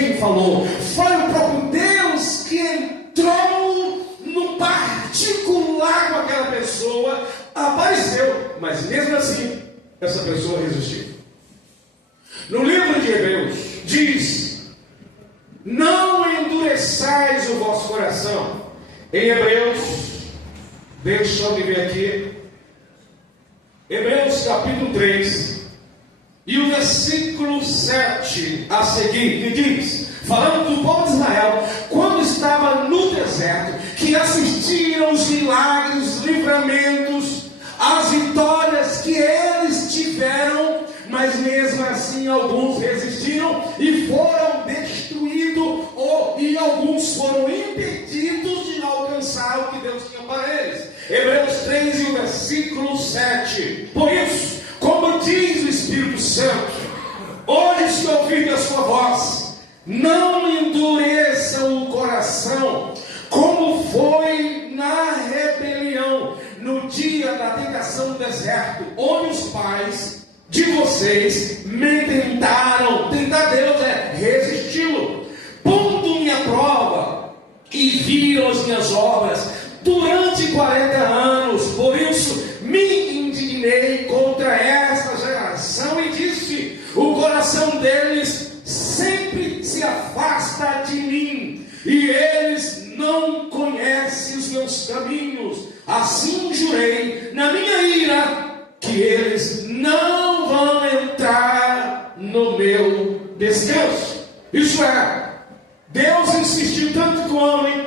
quem falou. Foi o próprio Deus que entrou no particular com aquela pessoa, apareceu, mas mesmo assim, essa pessoa resistiu. No livro de Hebreus, diz: não endureçais o vosso coração. Em Hebreus, deixa eu ver aqui, Hebreus capítulo 3, e o versículo 7 a seguir, que diz, falando do povo de Israel, quando estava no deserto, que assistiram os milagres, os livramentos, as vitórias que eles tiveram, mas mesmo assim alguns resistiram e foram destruídos, e alguns foram impedidos de alcançar o que Deus tinha para eles. Hebreus 3 e o versículo 7. Por isso, como diz o Espírito Santo, hoje se ouvir a sua voz, não endureçam o coração, como foi na rebelião, no dia da tentação no deserto, onde os pais de vocês me tentaram. Tentar Deus é resisti-lo, pondo-me à prova, e viram as minhas obras durante 40 anos. Por isso me indignei contra esta geração e disse: o coração deles sempre se afasta de mim, e eles não conhecem os meus caminhos. Assim jurei na minha ira que eles não vão entrar no meu descanso. Isso é, Deus insistiu tanto com o homem,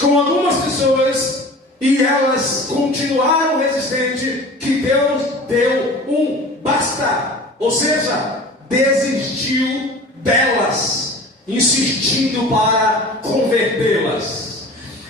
com algumas pessoas, e elas continuaram resistentes, que Deus deu um basta, ou seja, desistiu delas, insistindo para convertê-las.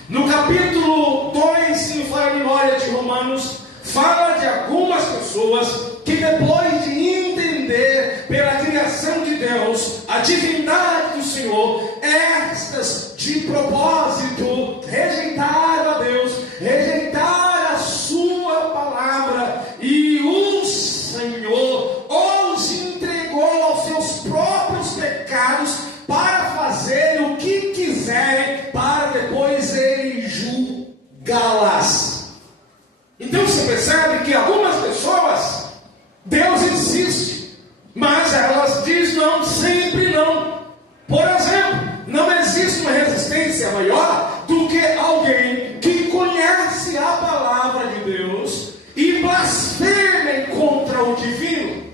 No capítulo 2, se não for a memória de Romanos, fala de algumas pessoas que depois de entender pela criação de Deus a divindade do Senhor, estas de propósito rejeitaram a Deus, rejeitaram a sua palavra, e o Senhor os entregou aos seus próprios pecados para fazer o que quiserem, para depois ele julgá-las. Então você percebe que algumas pessoas, Deus insiste, mas elas dizem não, sempre não. Por exemplo, não existe uma resistência maior do que alguém que conhece a palavra de Deus e blasfemem contra o divino.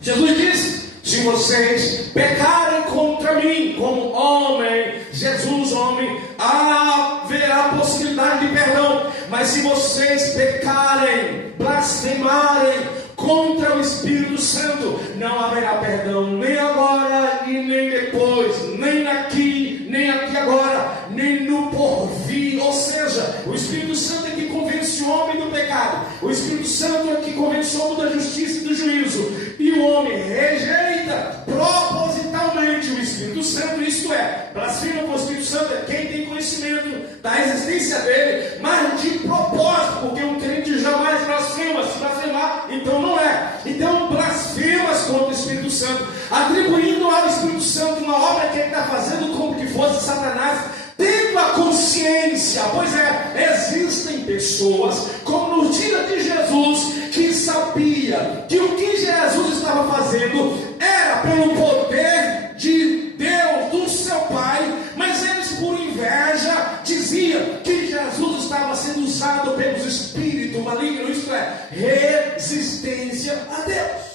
Jesus disse: se vocês pecarem contra mim, como homem, Jesus, homem, haverá possibilidade de perdão. Mas se vocês pecarem, blasfemarem contra o Espírito Santo, não haverá perdão, nem agora e nem depois, nem aqui agora, nem no porvir. Ou seja, o Espírito Santo é que convence o homem do pecado, o Espírito Santo é que convence o homem da justiça e do juízo, e o homem rejeita propositalmente o Espírito Santo, isto é, blasfema com o Espírito Santo é quem tem conhecimento da existência dele, mas de propósito, porque um crente jamais blasfema. Se blasfemar, então não é. Então blasfemas contra o Espírito Santo, atribuindo ao Espírito Santo uma obra que ele está fazendo como que fosse Satanás, tendo a consciência. Pois é, existem pessoas, como no dia de Jesus, que sabia que o que Jesus estava fazendo era pelo poder de Deus, do seu Pai, mas eles, por inveja, diziam que Jesus estava sendo usado pelos espíritos malignos, isto é, resistência a Deus.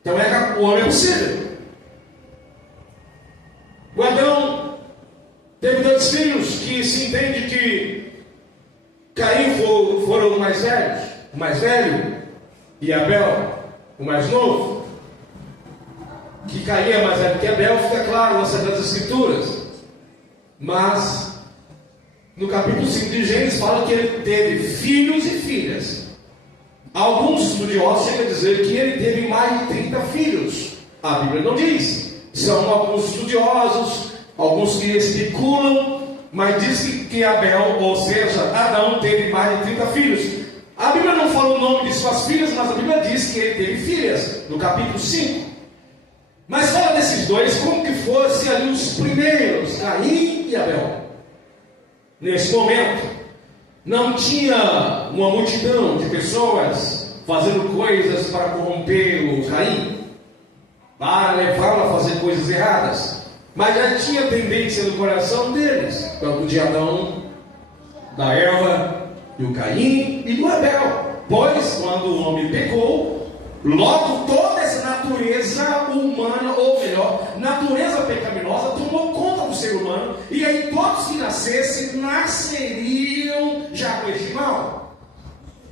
Então o homem é possível. O Adão teve 2 filhos, que se entende que Caim foram os mais velhos, o mais velho, e Abel, o mais novo. Que Caim é mais velho que Abel, fica claro nas Sagradas Escrituras. Mas no capítulo 5 de Gênesis fala que ele teve filhos e filhas. Alguns estudiosos chegam a dizer que ele teve mais de 30 filhos. A Bíblia não diz. São alguns estudiosos, alguns que especulam, mas diz que Abel, ou seja, Adão, teve mais de 30 filhos. A Bíblia não fala o nome de suas filhas, mas a Bíblia diz que ele teve filhas, no capítulo 5. Mas fala desse esses dois como que fosse ali os primeiros, Caim e Abel. Nesse momento, não tinha uma multidão de pessoas fazendo coisas para corromper o Caim, para levá-lo a fazer coisas erradas. Mas já tinha tendência no coração deles, tanto de Adão, da Eva, do Caim e do Abel. Pois quando o homem pecou, logo toda essa natureza humana, ou melhor, natureza pecaminosa, tomou conta do ser humano, e aí todos que nascessem, nasceriam já com esse mal.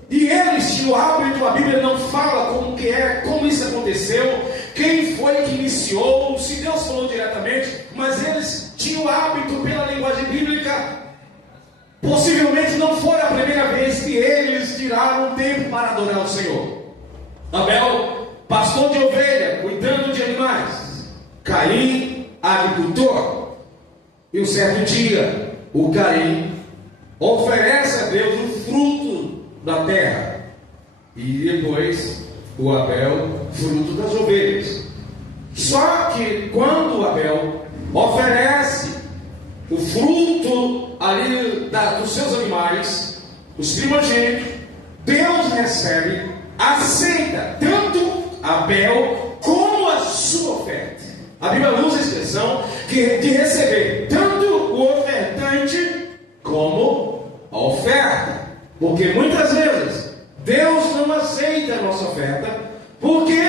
E eles tinham o hábito, a Bíblia não fala como que é, como isso aconteceu, quem foi que iniciou, se Deus falou diretamente, mas eles tinham o hábito, pela linguagem bíblica, possivelmente não foi a primeira vez que eles tiraram tempo para adorar o Senhor. Abel, pastor de ovelha, cuidando de animais. Caim, agricultor. E um certo dia, o Caim oferece a Deus o fruto da terra. E depois, o Abel, fruto das ovelhas. Só que quando Abel oferece o fruto ali dos seus animais, os primogênitos, Deus recebe, aceita tanto Abel como a sua oferta. A Bíblia usa a expressão de receber tanto o ofertante como a oferta, porque muitas vezes Deus não aceita a nossa oferta, porque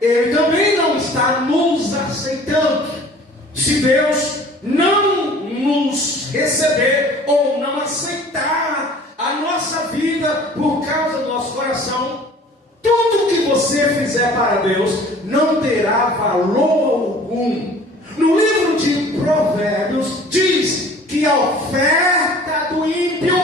Ele também não está nos aceitando. Se Deus não nos receber ou não aceitar a nossa vida por causa do nosso coração, tudo que você fizer para Deus não terá valor algum. No livro de Provérbios diz que a oferta do ímpio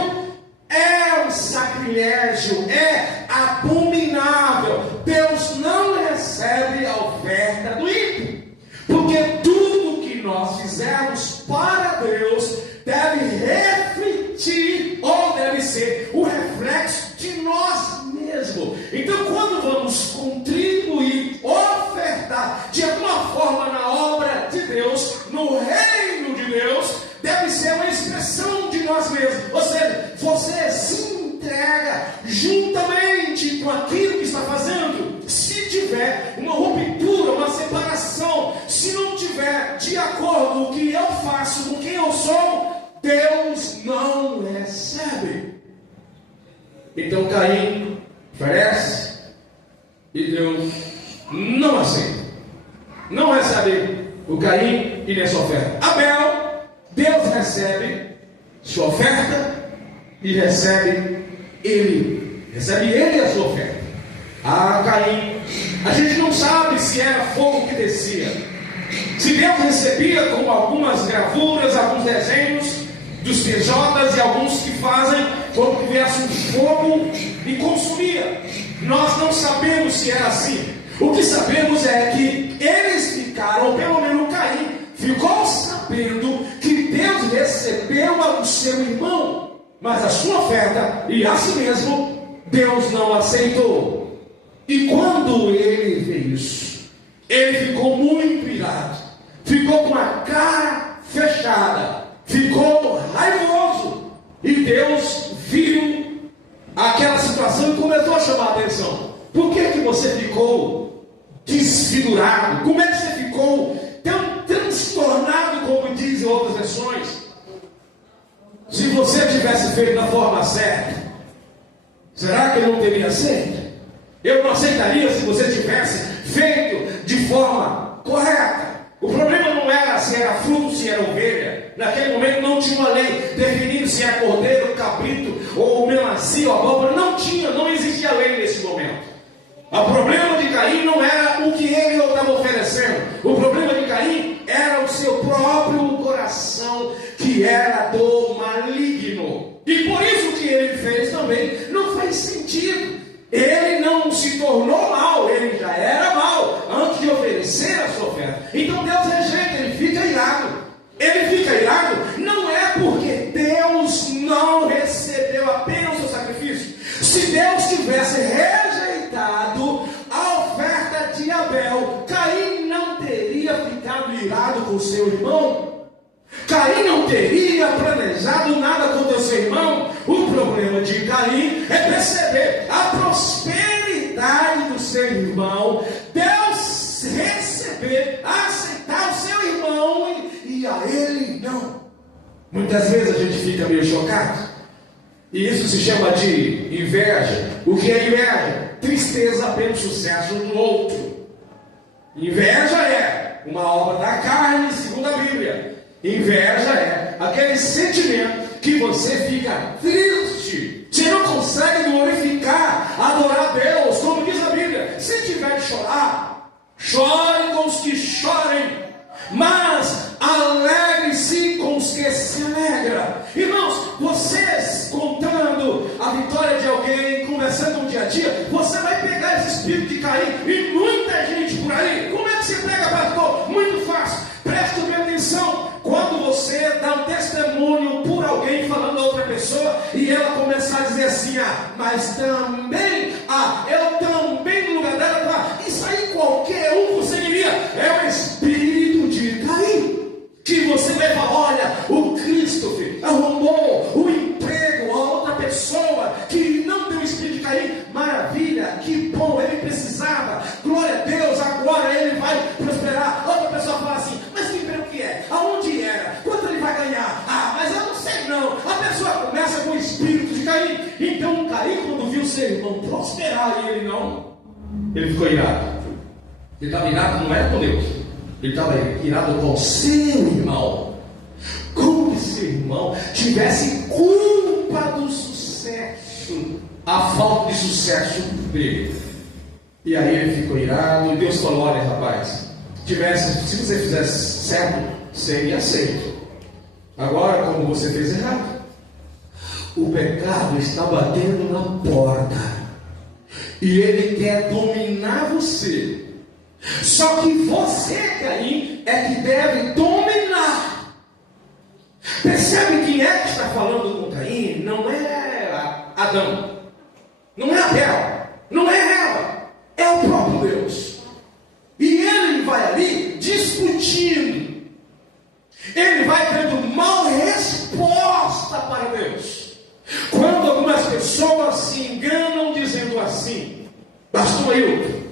é um sacrilégio, é abominável. Deus não recebe a oferta do ímpio, porque tudo que nós fizermos para Deus deve refletir, ou deve ser o reflexo de nós mesmos. Então, quando vamos contribuir, ofertar de alguma forma na obra de Deus, no reino de Deus, deve ser uma expressão de nós mesmos. Ou seja, você se entrega juntamente com aquilo que está fazendo. Se tiver uma ruptura, uma separação, se não tiver de acordo com o que eu faço, com quem eu sou, Deus não recebe. Então Caim oferece e Deus não aceita, não recebe o Caim e nem sua oferta. Abel, Deus recebe sua oferta e recebe ele a sua oferta. Caim, a gente não sabe se era fogo que descia, se Deus recebia como algumas gravuras, alguns desenhos dos PJs e alguns que fazem como que viesse um fogo e consumia. Nós não sabemos se era assim. O que sabemos é que eles ficaram, pelo menos Caim ficou sabendo que Deus recebeu o seu irmão, mas a sua oferta e a si mesmo Deus não aceitou. E quando ele vê isso, ele ficou muito irado, ficou com a cara fechada, ficou raivoso, e Deus viu aquela situação e começou a chamar a atenção. Por que você ficou desfigurado? Como é que você ficou tão transtornado, como dizem outras versões? Se você tivesse feito da forma certa, será que eu não teria aceito? Eu não aceitaria se você tivesse feito de forma correta. O problema não era se era fruto, se era ovelha. Naquele momento não tinha uma lei definindo se era cordeiro, cabrito, ou melancia, ou abóbora. Não existia lei nesse momento. O problema de Caim não era o que ele estava oferecendo. O problema de Caim era o seu próprio coração, que era do maligno. E por isso o que ele fez também não faz sentido. Ele não se tornou mal, ele já era mal antes de oferecer a sua oferta. Então Deus rejeita, ele fica irado. Ele fica irado não é porque Deus não recebeu apenas o seu sacrifício. Se Deus tivesse rejeitado a oferta de Abel, Caim não teria ficado irado com o seu irmão. Caim não teria planejado nada contra o seu irmão. O problema de Caim é perceber a prosperidade do seu irmão, Deus receber, aceitar o seu irmão e a ele não. Muitas vezes a gente fica meio chocado. E isso se chama de inveja. O que é inveja? Tristeza pelo sucesso do outro. Inveja é uma obra da carne, segundo a Bíblia. Inveja é aquele sentimento que você fica triste, você não consegue glorificar, adorar Deus, como diz a Bíblia. Se tiver de chorar, chore com os que chorem, mas alegre-se com os que se alegram. Irmãos, vocês contando a vitória de alguém, conversando no dia a dia, você vai pegar esse espírito de Caim e muita gente por aí. Como é que você pega, pastor? Muito fácil. Preste bem atenção. Quando você dá um testemunho por alguém falando a outra pessoa e ela começar a dizer assim, mas também, eu também no lugar dela, isso aí qualquer um conseguiria. É o espírito de Caim. Que você vai falar, olha, o Christopher arrumou o emprego a outra pessoa que não tem o espírito de Caim. Maravilha, que bom, ele precisava. Glória a Deus, agora ele vai prosperar. Outra pessoa fala assim, mas que emprego que é? Aonde era? Quanto ele vai ganhar? Mas eu não sei não. A pessoa começa com o espírito de Caim. Então Caim, quando viu seu irmão prosperar e ele não, ele ficou irado. Ele estava irado, não era com Deus. Ele estava irado com seu irmão. Como que seu irmão tivesse culpa do sucesso, a falta de sucesso dele. E aí ele ficou irado. E Deus falou, olha rapaz, se você fizesse certo, seria aceito. Agora, como você fez errado, o pecado está batendo na porta. E ele quer dominar você. Só que você, Caim, é que deve dominar. Percebe quem é que está falando com Caim? Não é Adão, não é Abel, não é Eva, é o próprio Deus. E ele vai ali discutindo, ele vai dando mal resposta para Deus. Quando algumas pessoas se enganam dizendo assim, pastor Ailton,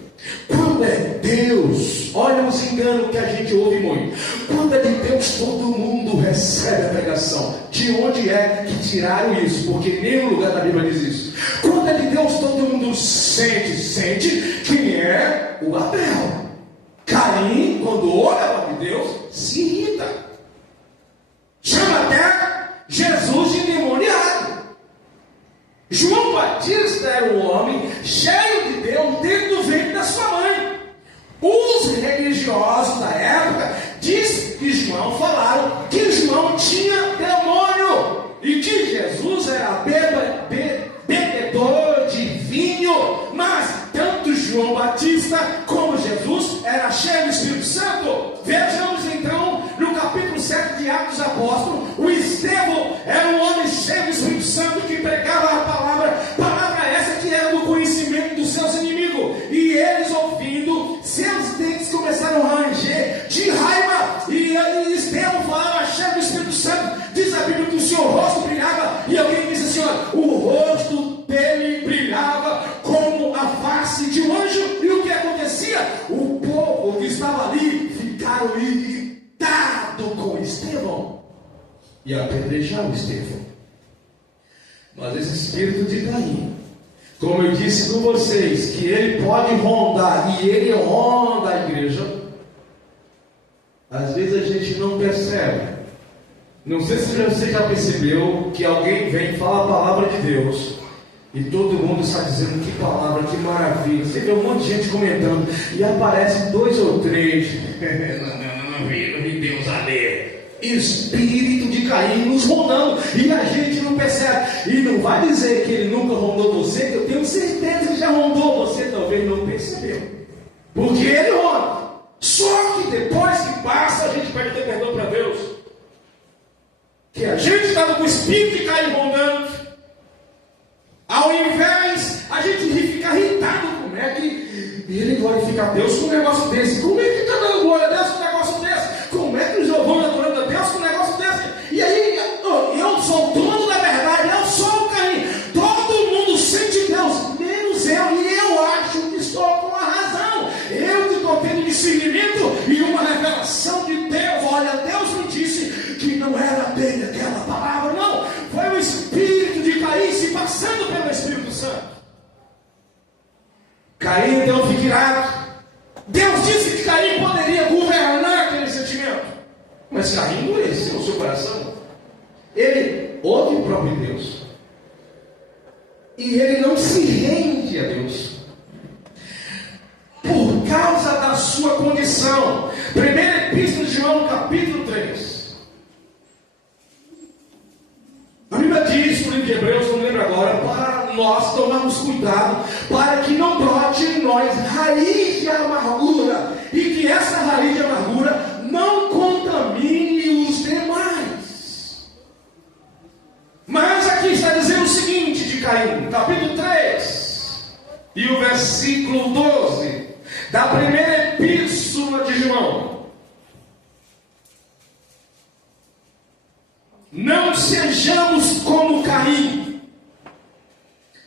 quando é Deus, olha os enganos que a gente ouve muito. Quando é de Deus, todo mundo recebe a pregação. De onde é que tiraram isso? Porque nenhum lugar da Bíblia diz isso. Quando é de Deus, todo mundo sente quem é o Abel. Caim, quando olha para Deus, se irrita. Chama até Jesus de endemoniado. João Batista era um homem cheio de Deus dentro do ventre da sua mãe. Os religiosos da época diz que João falaram que João tinha demônio e que Jesus era bebedor de vinho. Mas tanto João Batista como Jesus era cheio do Espírito Santo. Vejamos então no capítulo 7 de Atos dos Apóstolos, o Estevão era um homem cheio do Espírito Santo que pregava a palavra essa que era do conhecimento dos seus inimigos. E eles ouvindo, seus dentes começaram a ranger de raiva. E Estevão falava cheio do Espírito Santo. Diz a Bíblia que o seu rosto brilhava. E alguém disse assim, o rosto dele brilhava como a face de um anjo. E o que acontecia? O povo que estava ali ficaram irritados com Estevão e apedrejaram Estevão. Mas esse espírito de Caim, como eu disse com vocês, que ele pode rondar, e ele ronda a igreja, às vezes a gente não percebe. Não sei se você já percebeu que alguém vem falar a palavra de Deus e todo mundo está dizendo que palavra, que maravilha. Você vê um monte de gente comentando e aparece 2 ou 3 não vi Deus ali. Espírito de Caim nos rondando e a gente não percebe. E não vai dizer que ele nunca rondou você, que eu tenho certeza que já rondou você, talvez não percebeu, porque ele ronda. Só que depois que passa, a gente pode ter perdão para Deus. Que a gente estava com o espírito de Caim rondando, ao invés a gente ficar irritado. Como é que ele glorifica a Deus com um negócio desse? Como é que está dando glória a Deus com um negócio desse? olha, Deus me disse que não era bem aquela palavra, não. Foi o espírito de Caim se passando pelo Espírito Santo. Caim então fica irado. Deus disse que Caim poderia governar aquele sentimento, mas Caim endureceu o seu coração. Ele ouve o próprio Deus e ele não se rende a Deus por causa da sua condição. Primeira Epístola de João, capítulo 3. A Bíblia diz no livro de Hebreus, não lembro agora, para nós tomarmos cuidado, para que não brote em nós raiz de amargura, e que essa raiz de amargura não contamine os demais. Mas aqui está dizendo o seguinte de Caim, capítulo 3, e o versículo 12, da primeira epístola de João. Não sejamos como Caim,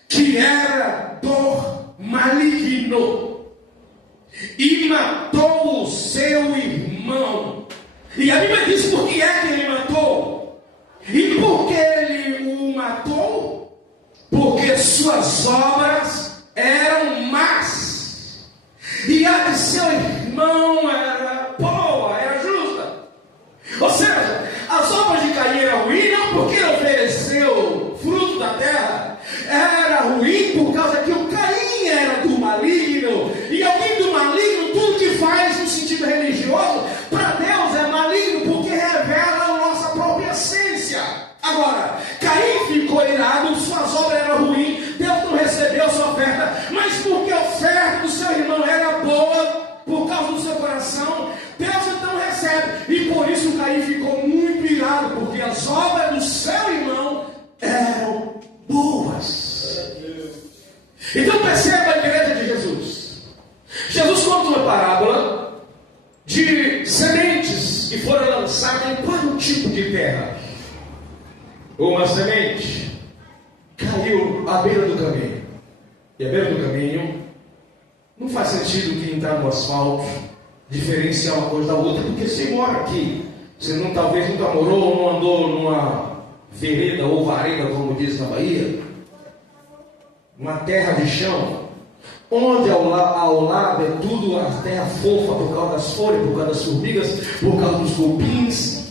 que era do maligno e matou o seu irmão. E a Bíblia diz por que é que ele matou. E por que ele o matou? Porque suas obras eram más e a de seu irmão era boa, era justa. Ou seja, as obras de Caim eram ruins não porque ele ofereceu fruto da terra, era ruim por causa que o Caim era do maligno. E alguém do maligno, tudo que faz no sentido religioso, para Deus é maligno porque revela a nossa própria essência. Agora, Caim ficou irado, suas obras eram ruins, Deus não recebeu sua oferta, mas porque a oferta do seu irmão era boa, por causa do seu coração, Deus então recebe. E por isso Caim ficou muito irado, porque as obras do seu irmão eram boas. Então perceba a igreja de Jesus. Jesus conta uma parábola de sementes que foram lançadas em qual tipo de terra? Uma semente caiu à beira do caminho. E à beira do caminho não faz sentido que entrar no asfalto diferenciar uma coisa da outra, porque você mora aqui, você não, talvez nunca morou ou não andou numa vereda ou vareda, como diz na Bahia, uma terra de chão, onde ao lado é tudo a terra fofa por causa das folhas, por causa das formigas, por causa dos cupins.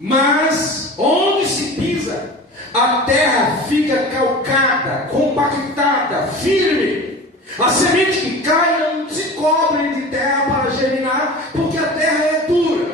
Mas onde se pisa, a terra fica calcada, compactada, firme. A semente que cai não se cobre de terra para germinar, porque a terra é dura.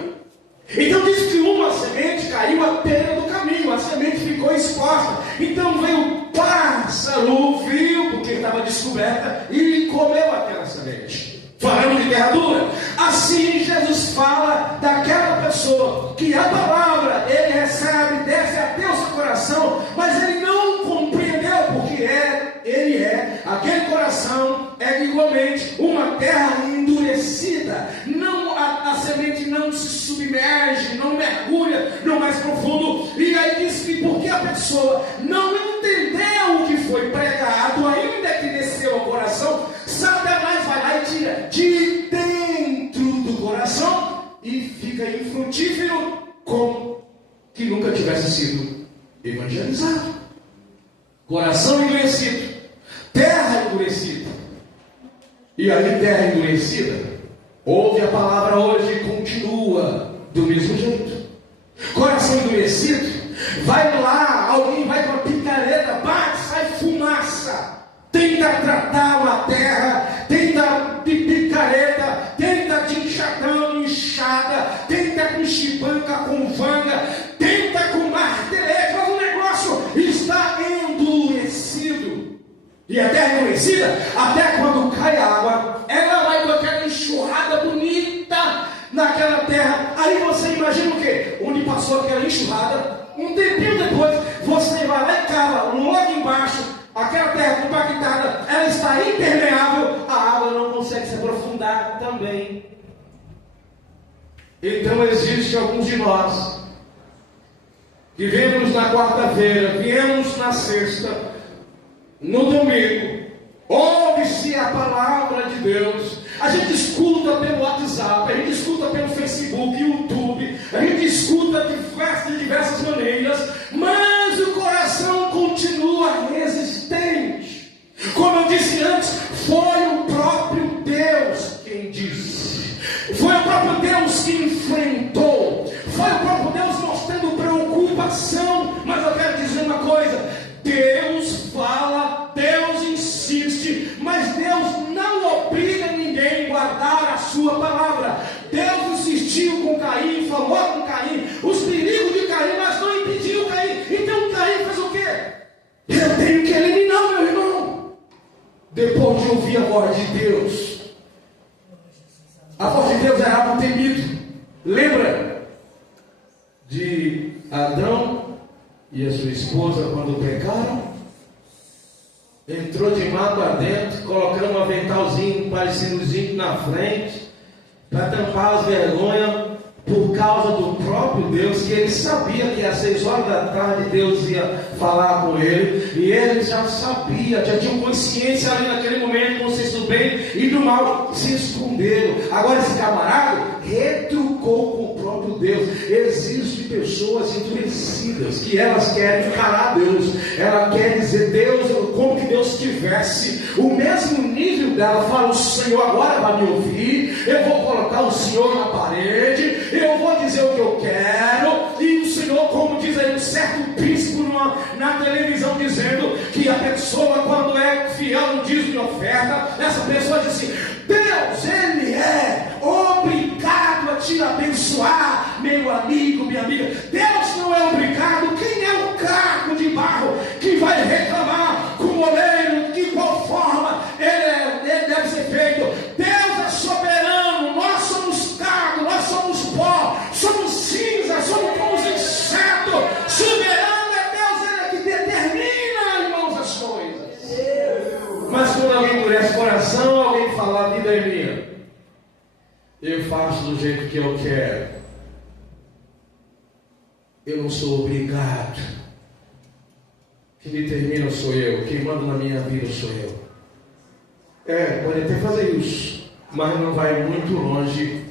Então diz que uma semente caiu à beira do caminho, a semente ficou exposta. Então veio o pássaro, viu, porque estava descoberta, e comeu aquela semente. Falando de terra dura, assim Jesus fala daquela pessoa que a palavra ele recebe, desce até o seu coração, mas ele não compreendeu porque aquele coração é igualmente uma terra endurecida. Não, a semente não se submerge, não mergulha no mais profundo. E aí diz que porque a pessoa não entendeu o que foi pregado, ainda que desceu ao coração, Satanás vai lá e tira de dentro do coração e fica infrutífero, como que nunca tivesse sido evangelizado. Coração endurecido, terra endurecida. E aí, terra endurecida, ouve a palavra hoje e continua do mesmo jeito. Coração endurecido, vai lá, alguém vai com a picareta, bate, sai fumaça. Tenta tratar uma terra, tenta de picareta, tenta de enxadão, enxada, tenta com chibanca, com vanga, tenta com martelete, mas o negócio está endurecido. E a terra endurecida, até quando cai água, ela vai com aquela enxurrada bonita naquela terra. Aí você imagina o quê? Onde passou aquela enxurrada, um tempinho depois, você vai lá e cava logo embaixo, aquela terra compactada, ela está impermeável, a água não consegue se aprofundar também. Então existe alguns de nós que viemos na quarta-feira, viemos na sexta, no domingo, ouve-se a palavra de Deus, a gente escuta pelo WhatsApp, a gente escuta pelo Facebook, YouTube, próprio Deus que enfrentou, foi o próprio Deus mostrando preocupação. Mas eu quero dizer uma coisa: Deus fala, Deus insiste, mas Deus não obriga ninguém a guardar a sua palavra. Deus insistiu com Caim, falou com Caim os perigos de Caim, mas não impediu Caim. Então Caim fez o quê? Eu tenho que eliminar meu irmão. Depois de ouvir a voz de Deus, a voz de Deus era algo temido. Lembra de Adão e a sua esposa quando pecaram? Entrou de mato adentro, colocando um aventalzinho parecendozinho na frente, para tampar as vergonhas, por causa do próprio Deus, que ele sabia que às 6 horas da tarde Deus ia falar com ele, e ele já sabia, já tinha consciência ali naquele momento, consciência do bem e do mal, se esconderam. Agora esse camarada retrucou com o próprio Deus. Existem pessoas endurecidas que elas querem calar Deus, ela quer dizer Deus, como que Deus tivesse o mesmo nível dela. Fala: o Senhor agora vai me ouvir, eu vou colocar o Senhor na parede, eu vou dizer o que eu quero. E o Senhor, como diz aí um certo príncipe na televisão, dizendo que a pessoa, quando é fiel no dízimo de oferta, essa pessoa diz assim: Deus, Ele é obrigado a te abençoar, meu amigo, minha amiga. Deus não é obrigado. Quem é o caco de barro que vai reclamar com o oleiro de qual forma ele deve ser feito? Deus é soberano. Nós somos caco, nós somos pó, somos cinza, somos como os insetos. Soberano é Deus, Ele é que determina, irmãos, as coisas. Mas quando alguém endurece o coração, alguém fala: a vida é minha, eu faço do jeito que eu quero, eu não sou obrigado, quem determina sou eu, quem manda na minha vida sou eu. Pode até fazer isso, mas não vai muito longe.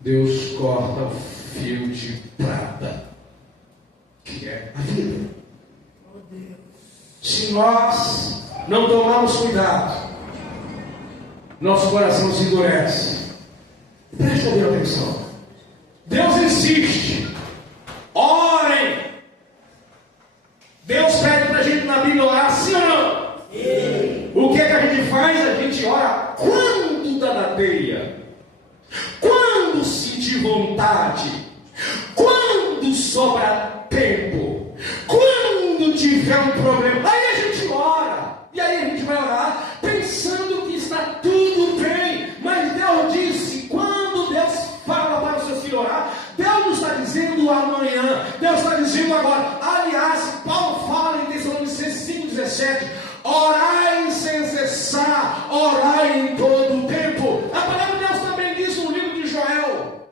Deus corta o fio de prata, que é a vida. Se nós não tomarmos cuidado, nosso coração se endurece. Presta bem atenção. Deus insiste: orem. Deus pede para a gente na Bíblia orar, sim ou não? Sim. O que é que a gente faz? A gente ora quando dá na telha, quando sentir vontade, quando sobrar tempo, quando tiver um problema. Aí a gente ora. E aí a gente vai orar pensando que está tudo bem. Mas Deus disse, quando Deus fala para o seu filho orar, Deus não está dizendo amanhã, Deus está dizendo agora. Aliás, Paulo fala em Tessalonicenses 5,17: orai sem cessar, orai em todo o tempo. A palavra de Deus também diz no livro de Joel,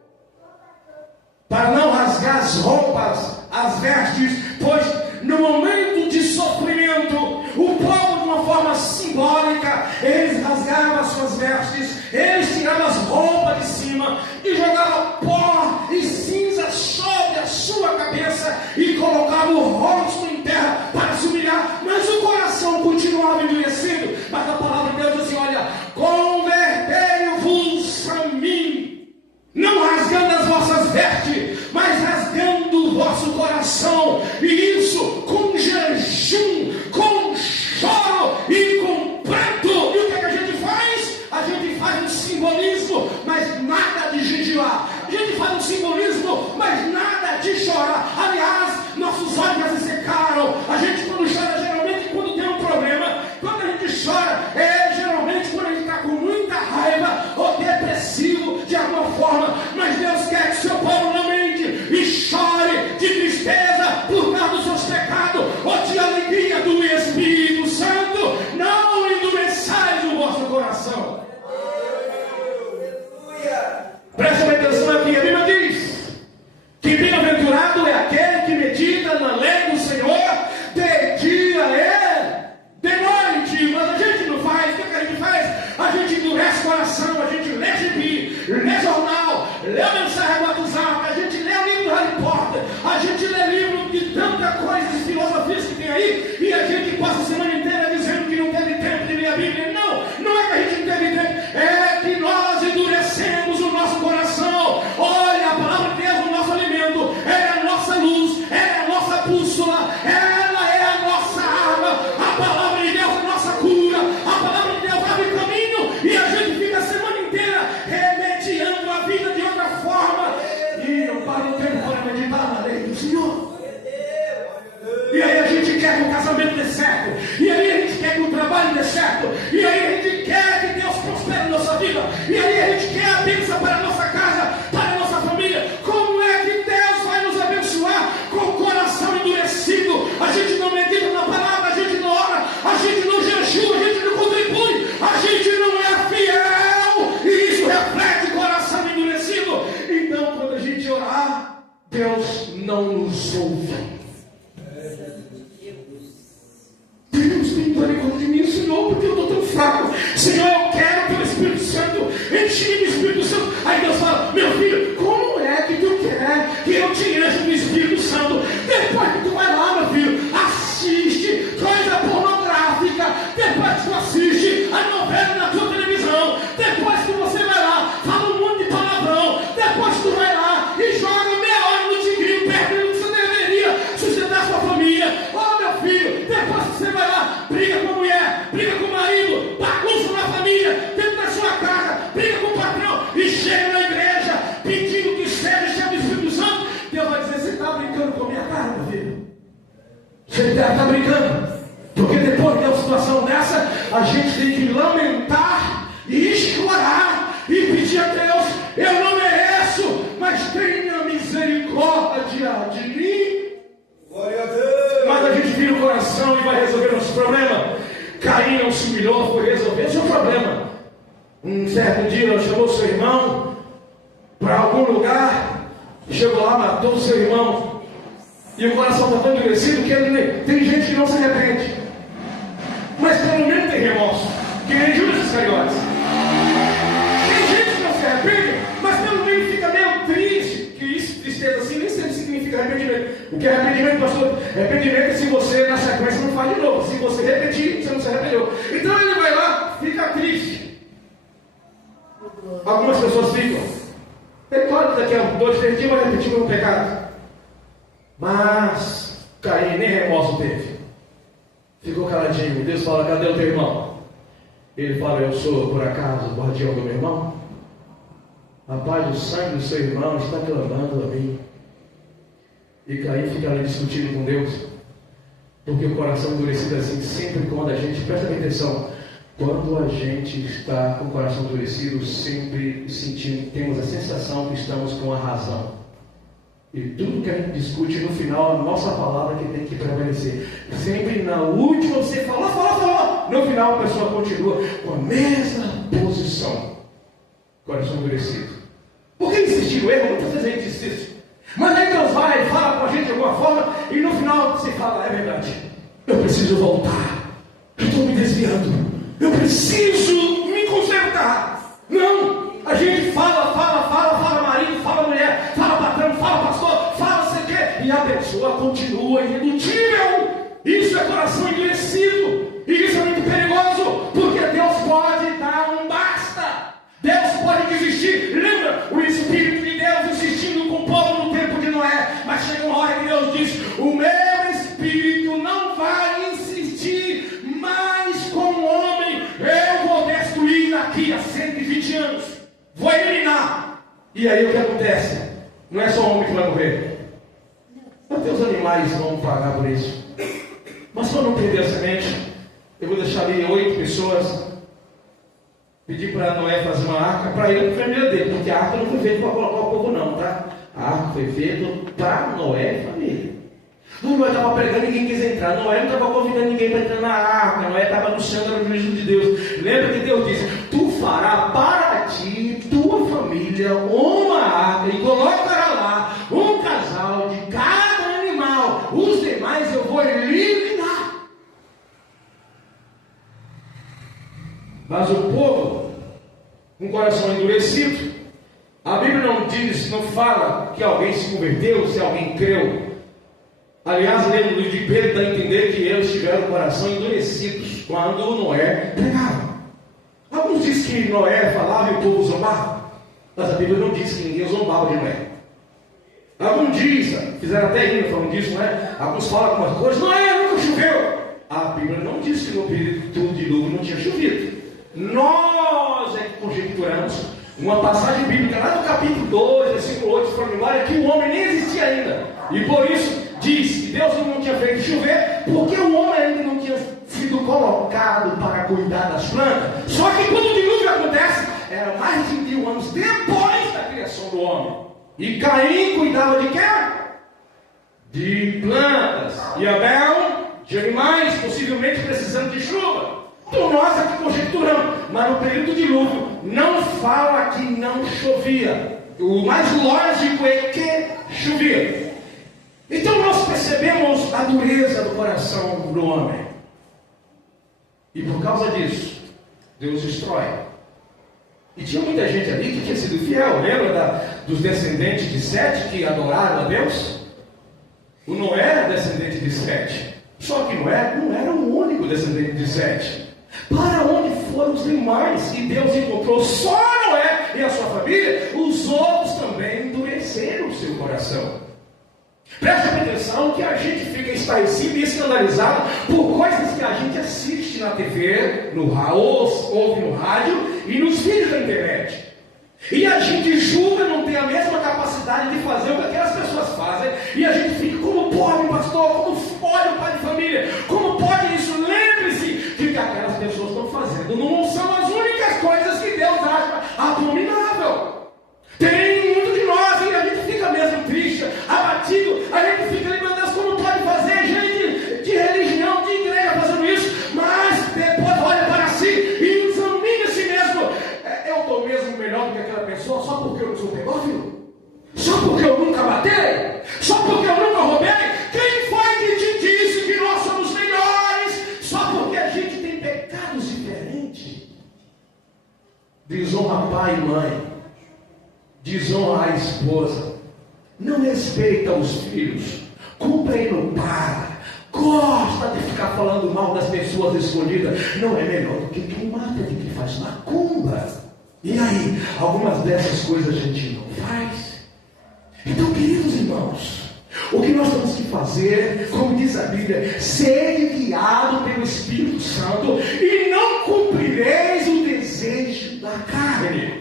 para não rasgar as roupas, as vestes, pois no momento de sofrimento, o povo, de uma forma simbólica, eles rasgavam as suas vestes, eles tiravam as roupas de cima e jogavam pó e cinza sobre a sua cabeça e colocavam o rosto em terra para se humilhar, mas o coração continuava endurecido. Mas a palavra de Deus diz assim: olha, convertei-vos a mim, não rasgando as vossas vestes, mas rasgando o vosso coração, e isso com jejum, com choro e com pranto. E o que é que a gente faz? A gente faz um simbolismo, mas nada de jejuar. A gente faz um simbolismo, mas nada de chorar. Aliás, nossos olhos já se secaram. A gente, quando chora, geralmente quando tem um problema. Quando a gente chora, geralmente quando a gente está com muita raiva ou depressivo de alguma forma. Mas Deus quer que o seu povo lamente e chore de tristeza por causa dos seus pecados, ou de alegria do Espírito Santo. Não endureçais o vosso coração. Presta atenção aqui, a Bíblia diz que bem-aventurado é aquele que medita na lei do Senhor de dia e de noite. Mas a gente não faz. O que a gente faz? A gente endurece o coração, a gente lê gibi, lê jornal, lê a mensagem do WhatsApp, a gente lê o livro do Harry Potter, a gente lê livro de tanta coisa de filosofias que tem aí, e a gente passa a semana inteira dizendo que não teve tempo de ler a Bíblia. Não, não é que a gente não teve tempo, é que nós endurecemos o nosso coração. casamento dê certo, e aí a gente quer que o trabalho dê certo, e aí a gente quer que Deus prospere a nossa vida, e aí a gente quer a bênção para a nossa casa, para a nossa família. Como é que Deus vai nos abençoar com o coração endurecido? A gente não medita na palavra, a gente não ora, a gente não jejua, a gente não contribui, a gente não é fiel, e isso reflete coração endurecido. Então, quando a gente orar, Deus não nos ouve. Deus, tem misericórdia de mim, Senhor, porque eu estou tão fraco. Senhor, eu quero pelo Espírito Santo, enche-me do Espírito Santo. Aí Deus fala: meu filho, como é que tu quer que eu te enche do Espírito Santo? Depois que tu vai lá, meu filho, assiste coisa pornográfica, depois que tu assiste a novela na tua televisão, depois que você vai lá, fala um monte de palavrão, depois que tu vai lá e joga meia hora no tigrinho, perdendo o que você deveria sustentar sua família. Oh, meu filho, depois que você vai lá, briga com a mulher, briga com o marido, bagunça na família, dentro da sua casa, briga com o patrão e chega na igreja pedindo que seja cheio do Espírito Santo. Deus vai dizer: você está brincando com a minha cara, meu filho? Você está brincando? Porque depois de uma situação dessa, a gente tem que lamentar e chorar e pedir a Deus: eu não mereço, mas tenha misericórdia de mim. Glória a Deus. Mas a gente vira o coração e vai resolver nosso problema. Caim não se humilhou, foi resolver o seu problema. Um certo dia ele chamou seu irmão para algum lugar, chegou lá, matou o seu irmão, e o coração está tão endurecido que ele, tem gente que não se arrepende, mas pelo menos tem remorso, que nem Judas Iscariotes. Tem gente que não se arrepende, mas pelo menos fica meio triste. Que isso, tristeza assim, nem sempre significa arrependimento. O que é arrependimento, pastor? Arrependimento é se você na sequência não faz de novo. Se você repetir, você não se arrependeu. Então ele vai lá, fica triste. Algumas pessoas ficam. É claro que daqui a 2, 3 dias vai repetir o meu pecado. Mas Caim nem remorso teve. Ficou caladinho. Deus fala: cadê o teu irmão? Ele fala: eu sou por acaso o guardião do meu irmão? Rapaz, o sangue do seu irmão está clamando a mim. E Caim fica ali discutindo com Deus. Porque o coração endurecido assim, sempre quando a gente, presta bem atenção, quando a gente está com o coração endurecido, sempre temos a sensação que estamos com a razão. E tudo que a gente discute no final, a nossa palavra que tem que prevalecer. Sempre na última você falou. No final a pessoa continua com a mesma posição. Coração endurecido. Por que insistir no erro? Muitas vezes a gente insiste. Mas aí Deus vai e fala com a gente de alguma forma, e no final você fala: é verdade, eu preciso voltar, eu estou me desviando, eu preciso me consertar. Não, a gente fala marido, fala mulher, fala patrão, fala pastor, fala sei o quê, e a pessoa continua irredutível. Isso é coração endurecido, e isso é muito perigoso, porque Deus pode dar um basta. Deus pode desistir. Lembra o Espírito de Deus insistindo com o povo no tempo de Noé? Mas chega uma hora que Deus diz: o meu Espírito não vai insistir mais com o homem. Eu vou destruir daqui a 120 anos. Vou eliminar. E aí o que acontece? Não é só o homem que vai morrer. Até os animais vão pagar por isso. Mas para não perder a semente, eu vou deixar ali 8 pessoas. Pedi para Noé fazer uma arca para ele e para a família dele, porque a arca não foi feita para colocar o povo não, tá? A arca foi feita para Noé e a família. Noé estava pregando e ninguém quis entrar. Noé não estava convidando ninguém para entrar na arca. Noé estava anunciando o juízo de Deus. Lembra que Deus disse: tu fará para ti, tua família, uma arca, e colocará lá um casal de cada animal. Os demais eu vou eliminar. Mas o povo, com o coração endurecido, a Bíblia não diz, não fala que alguém se converteu, se alguém creu. Aliás, lendo o livro de Pedro, dá a entender que eles tiveram o coração endurecidos quando Noé pregava. Alguns dizem que Noé falava e o povo zombava, mas a Bíblia não diz que ninguém zombava de Noé. Alguns dizem, fizeram até hino falando disso, não é? Alguns falam algumas coisas: Noé nunca choveu. A Bíblia não diz que no período de dilúvio não tinha chovido. Nós é que conjecturamos uma passagem bíblica lá no capítulo 2, versículo 8, se for memória, que o homem nem existia ainda, e por isso diz que Deus não tinha feito chover porque o homem ainda não tinha sido colocado para cuidar das plantas. Só que quando o dilúvio acontece, era mais de 1000 anos depois da criação do homem. E Caim cuidava de quê? De plantas. E Abel de animais, possivelmente precisando de chuva. Então nós aqui conjecturamos, mas no período do dilúvio não fala que não chovia. O mais lógico é que chovia. Então nós percebemos a dureza do coração do homem. E por causa disso, Deus destrói. E tinha muita gente ali que tinha sido fiel. Lembra dos descendentes de Sete que adoraram a Deus? O Noé era descendente de Sete. Só que Noé não era o único descendente de Sete. Para onde foram os demais? E Deus encontrou só Noé e a sua família. Os outros também endureceram o seu coração. Preste atenção que a gente fica estarrecido e escandalizado por coisas que a gente assiste na TV, ouve no rádio e nos vídeos da internet. E a gente julga não ter a mesma capacidade de fazer o que aquelas pessoas fazem. E a gente fica, como pode, pastor? Como pode o pai de família? Como pode isso? Lembre-se de que aquelas pessoas estão fazendo não são as únicas coisas que Deus acha abominável. Tem muito de nós e a gente fica mesmo triste, abatido. A gente fica lembrando, Deus, como pode fazer gente de religião, de igreja fazendo isso? Mas depois olha para si e examina a si mesmo. Eu estou mesmo melhor do que aquela pessoa só porque eu não sou pedófilo? Só porque eu nunca matei? Só porque eu nunca roubei? Quem foi que te disse que nós somos melhores? Só porque a gente tem pecados diferentes? Desonra pai e mãe, desonra a esposa, não respeita os filhos, cumpre e não para, gosta de ficar falando mal das pessoas escondidas. Não é melhor do que quem mata, de quem faz macumba. E aí, algumas dessas coisas a gente não faz. Então, queridos irmãos, o que nós temos que fazer, como diz a Bíblia, sede guiado pelo Espírito Santo e não cumprireis o desejo da carne.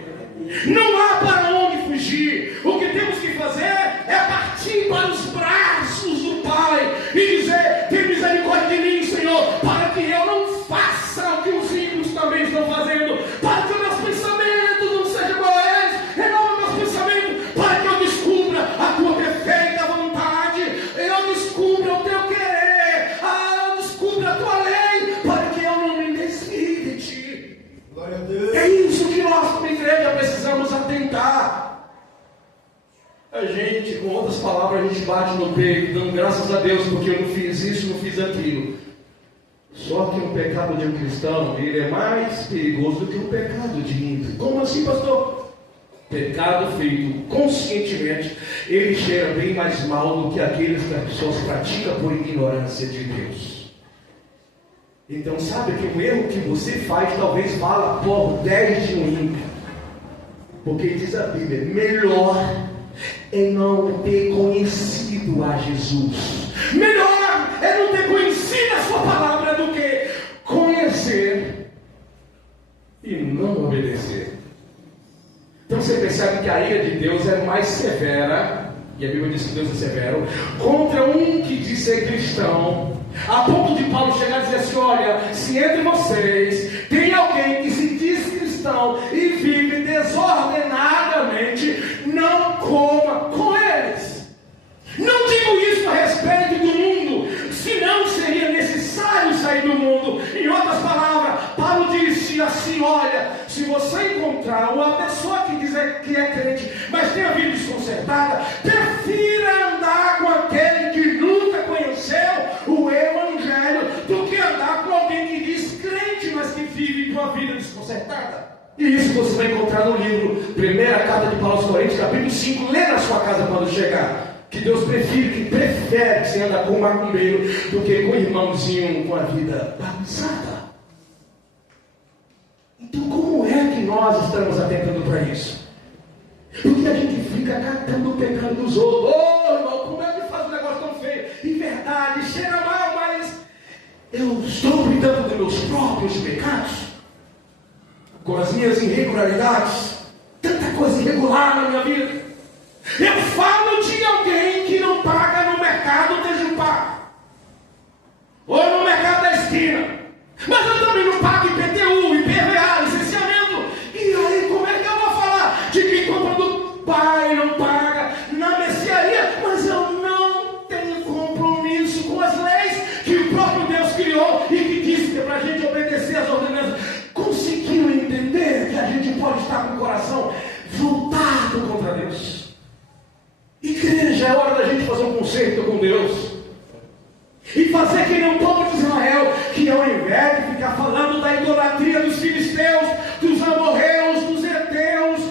Não há para onde fugir. O que temos que fazer é partir para os braços do Pai e dizer: tem misericórdia de mim, Senhor, para que eu não faça o que os ímpios também estão fazendo, para que os meus pensamentos não sejam igual a eles. Renova meus pensamentos, para que eu descubra a tua perfeita vontade, eu descubra o teu querer, eu descubra a tua lei, para que eu não me desvie de ti. Glória a Deus. É isso que nós, como igreja, precisamos atentar. A gente, com outras palavras, a gente bate no peito, dando graças a Deus, porque eu não fiz isso, não fiz aquilo. Só que o pecado de um cristão, ele é mais perigoso do que o pecado de ímpio. Como assim, pastor? Pecado feito conscientemente, ele cheira bem mais mal do que aqueles que as pessoas praticam por ignorância de Deus. Então sabe que o erro que você faz talvez valha por 10 de um ímpio. Porque diz a Bíblia, melhor é não ter conhecido a Jesus. Melhor é não ter conhecido a sua palavra do que conhecer e não obedecer. Então você percebe que a ira de Deus é mais severa, e a Bíblia diz que Deus é severo, contra um que diz ser cristão, a ponto de Paulo chegar e dizer assim: olha, se entre vocês tem alguém que se diz cristão e vive desordenadamente, não coma com eles. Não digo isso a respeito do mundo, senão seria necessário sair do mundo. Em outras palavras, Paulo disse assim: olha, se você encontrar uma pessoa que diz que é crente, mas tem a vida desconcertada, prefira andar com aquele que nunca conheceu o Evangelho do que andar com alguém que diz crente, mas que vive com a vida desconcertada. E isso você vai encontrar no livro, primeira carta de Paulo aos Coríntios, capítulo 5, lê na sua casa quando chegar. Que Deus prefere que você anda com um macumbeiro do que com um irmãozinho com a vida bagunçada. Então como é que nós estamos atentando para isso? Porque a gente fica catando o pecado dos outros. Ô irmão, como é que faz um negócio tão feio? Em verdade, cheira mal, mas eu estou cuidando dos meus próprios pecados, com as minhas irregularidades, tanta coisa irregular na minha vida. Eu falo de alguém que não paga no mercado é hora da gente fazer um concerto com Deus. E fazer que nem o povo de Israel, que ao invés de ficar falando da idolatria dos filisteus, dos amorreus, dos heteus,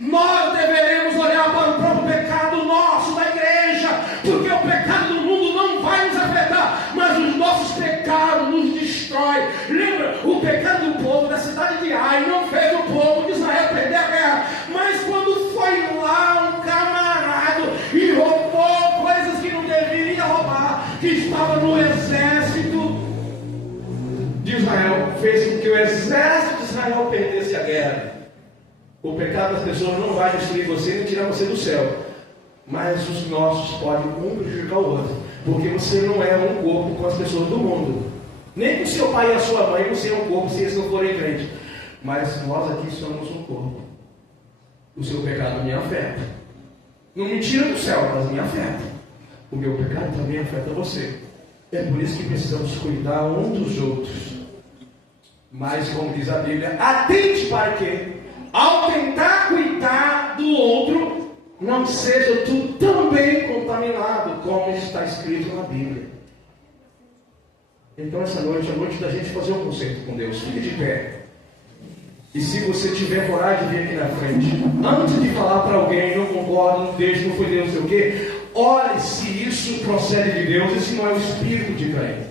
nós deveremos olhar para o próprio pecado nosso, da igreja, porque o pecado do mundo não vai nos afetar, mas os nossos pecados nos destrói. Lembra, o pecado do povo da cidade de Ai não fez o povo de Israel perder a guerra, mas quando foi lá um camarada e roubou coisas que não deveria roubar, que estava no exército de Israel, fez com que o exército de Israel perdesse a guerra. O pecado das pessoas não vai destruir você nem tirar você do céu, mas os nossos podem um prejudicar o outro, porque você não é um corpo com as pessoas do mundo, nem com seu pai e a sua mãe você é um corpo se eles não forem crentes, mas nós aqui somos um corpo. O seu pecado me afeta, não me tira do céu, mas me afeta. O meu pecado também afeta você. É por isso que precisamos cuidar um dos outros. Mas, como diz a Bíblia, atente para que, ao tentar cuidar do outro, não seja tu também contaminado, como está escrito na Bíblia. Então, essa noite é a noite da gente fazer um concerto com Deus. Fique de pé. E se você tiver coragem de vir aqui na frente, antes de falar para alguém, não concordo, não deixo, não foi Deus, não sei o quê, olhe se isso procede de Deus e se não é o espírito de crente.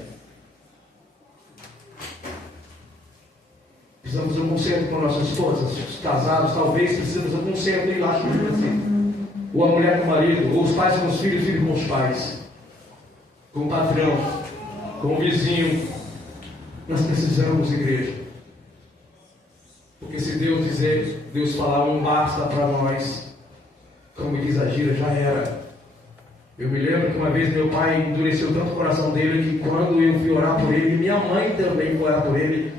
Precisamos de um concerto com nossas esposas, os casados, talvez precisamos de um concerto, eu acho que assim. Ou a mulher com o marido, ou os pais com os filhos, filhos com os pais, com o patrão, com o vizinho. Nós precisamos, igreja. Porque se Deus dizer, Deus falar um basta para nós, como diz a Gira, já era. Eu me lembro que uma vez meu pai endureceu tanto o coração dele que quando eu fui orar por ele, minha mãe também foi orar por ele,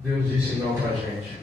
Deus disse não para a gente.